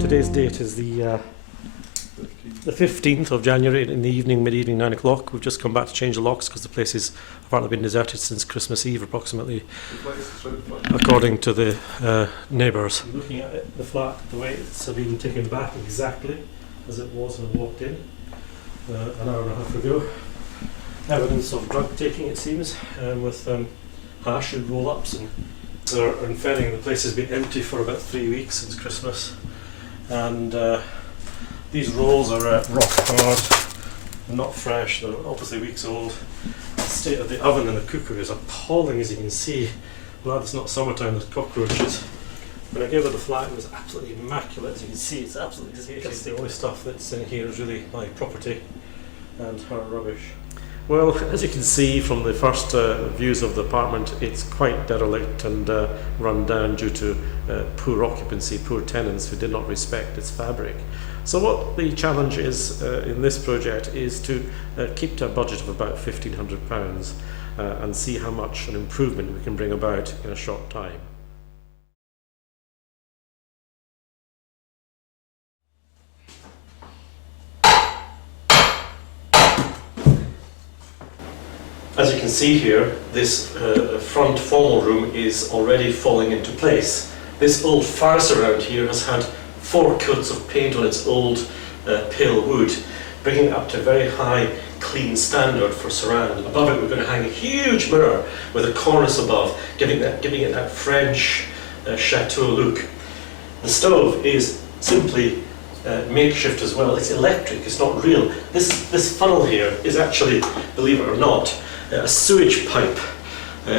Today's date is the 15th of January in the evening, mid-evening, 9 o'clock. We've just come back to change the locks because the place has apparently been deserted since Christmas Eve, approximately, according to the neighbours. Looking at it, the flat, the way it's been taken back exactly as it was when I walked in an hour and a half ago. Evidence of drug taking, it seems, with hash and roll-ups and felling. The place has been empty for about 3 weeks since Christmas, and these rolls are rock hard, not fresh. They're obviously weeks old. The state of the oven and the cooker is appalling, as you can see. Glad it's not summertime, there's cockroaches. When I gave her the flat, it was absolutely immaculate. As you can see, it's absolutely disgusting. The only stuff that's in here is really my property and her rubbish. Well, as you can see from the first views of the apartment, it's quite derelict and run down due to poor occupancy, poor tenants who did not respect its fabric. So what the challenge is in this project is to keep to a budget of about £1,500 and see how much an improvement we can bring about in a short time. As you can see here, this front formal room is already falling into place. This old fire surround here has had 4 coats of paint on its old pale wood, bringing it up to a very high, clean standard for surround. Above it we're going to hang a huge mirror with a cornice above, giving it that French chateau look. The stove is simply makeshift as well. It's electric, it's not real. This funnel here is actually, believe it or not, a sewage pipe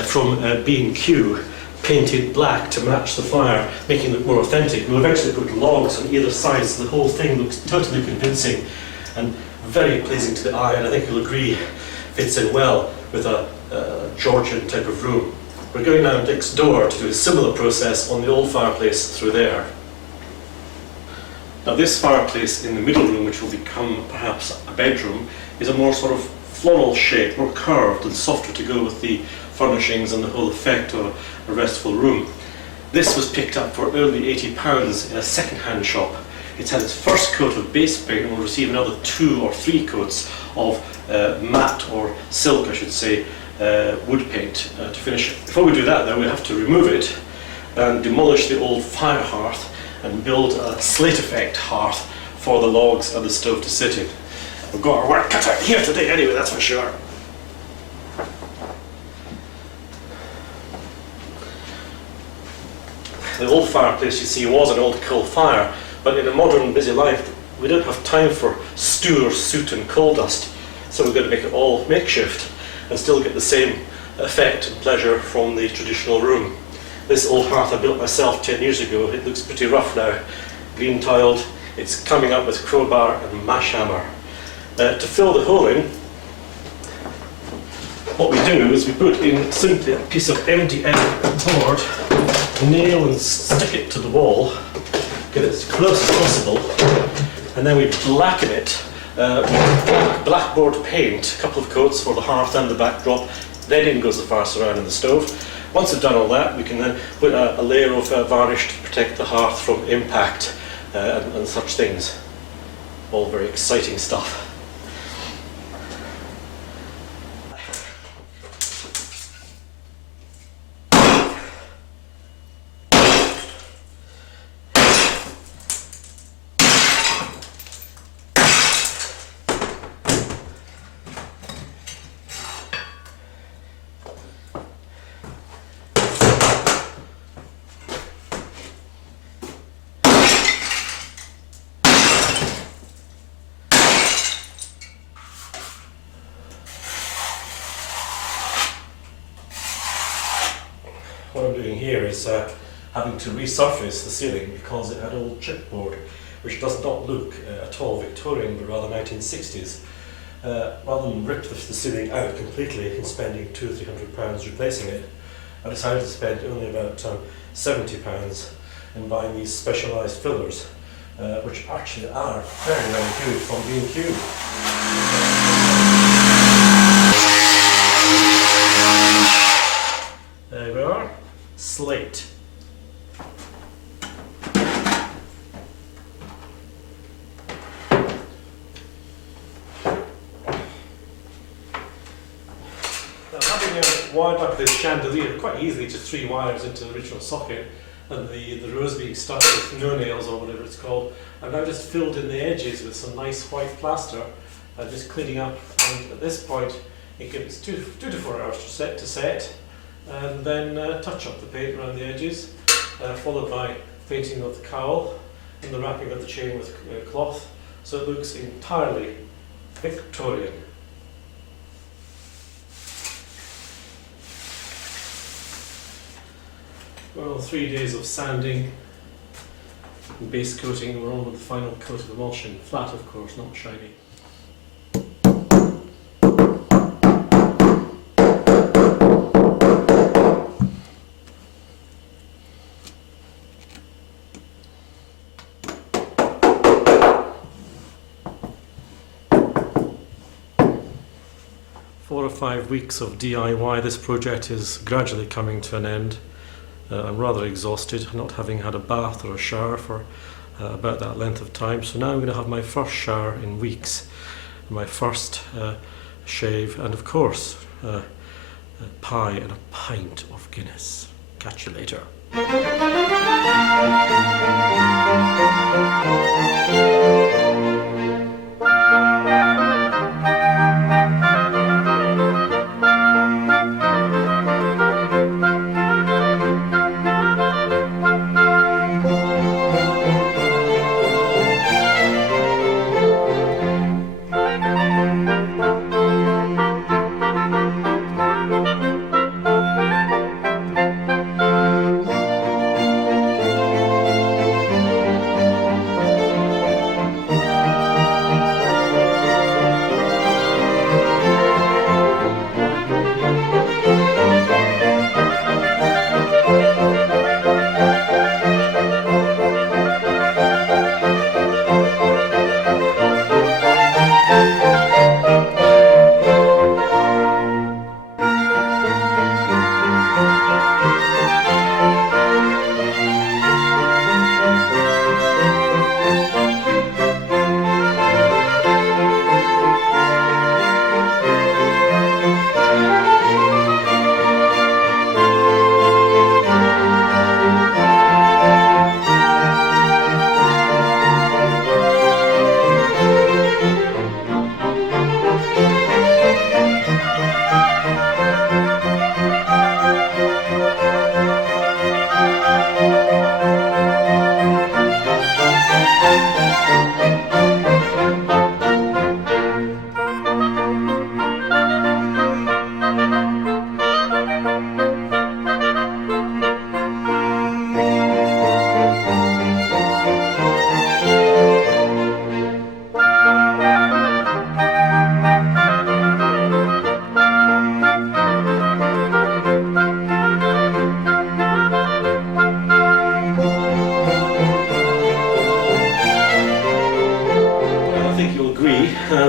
from B&Q, painted black to match the fire, making it look more authentic. We'll eventually put logs on either side, so the whole thing looks totally convincing and very pleasing to the eye, and I think you'll agree fits in well with a Georgian type of room. We're going now next door to do a similar process on the old fireplace through there. Now this fireplace in the middle room, which will become perhaps a bedroom, is a more sort of floral shape, more curved and softer to go with the furnishings and the whole effect of a restful room. This was picked up for only £80 in a second-hand shop. It's had its first coat of base paint and will receive another 2 or 3 coats of matte, or silk I should say, wood paint to finish it. Before we do that though, we have to remove it and demolish the old fire hearth and build a slate effect hearth for the logs and the stove to sit in. We've got our work cut out here today anyway, that's for sure. The old fireplace, you see, was an old coal fire, but in a modern busy life we don't have time for stew or soot and coal dust, so we're going to make it all makeshift and still get the same effect and pleasure from the traditional room. This old hearth I built myself 10 years ago. It looks pretty rough now, green tiled. It's coming up with crowbar and mash hammer. To fill the hole in, what we do is we put in simply a piece of empty end board, nail and stick it to the wall, get it as close as possible, and then we blacken it with blackboard paint, a couple of coats for the hearth and the backdrop. Then in goes the fire surround and the stove. Once we've done all that, we can then put a layer of varnish to protect the hearth from impact and such things. All very exciting stuff. What I'm doing here is having to resurface the ceiling because it had old chipboard, which does not look at all Victorian but rather 1960s. Rather than rip the ceiling out completely and spending £200 or £300 replacing it, I decided to spend only about £70 in buying these specialised fillers, which actually are very, very good from B&Q. There we are, slate. Wired up this chandelier quite easily, just 3 wires into the original socket, and the rose being stuck with no nails or whatever it's called. I've now just filled in the edges with some nice white plaster, just cleaning up, and at this point it gives 2 to 4 hours to set, and then touch up the paint around the edges, followed by painting of the cowl and the wrapping of the chain with cloth, so it looks entirely Victorian. Well, 3 days of sanding and base coating, we're on with the final coat of emulsion. Flat, of course, not shiny. Four or 5 weeks of DIY, this project is gradually coming to an end. I'm rather exhausted, not having had a bath or a shower for about that length of time. So now I'm going to have my first shower in weeks, my first shave, and of course a pie and a pint of Guinness. Catch you later.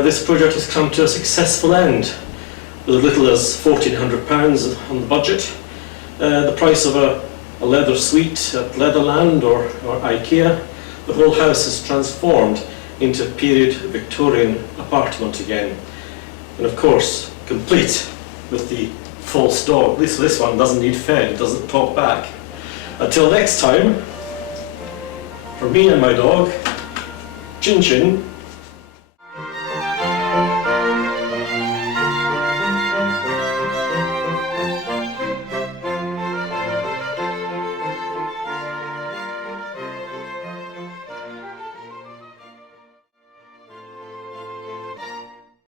This project has come to a successful end with as little as £1,400 on the budget. The price of a leather suite at Leatherland or IKEA. The whole house is transformed into a period Victorian apartment again. And of course, complete with the false dog. This one doesn't need fed, it doesn't talk back. Until next time, from me and my dog, Chin Chin.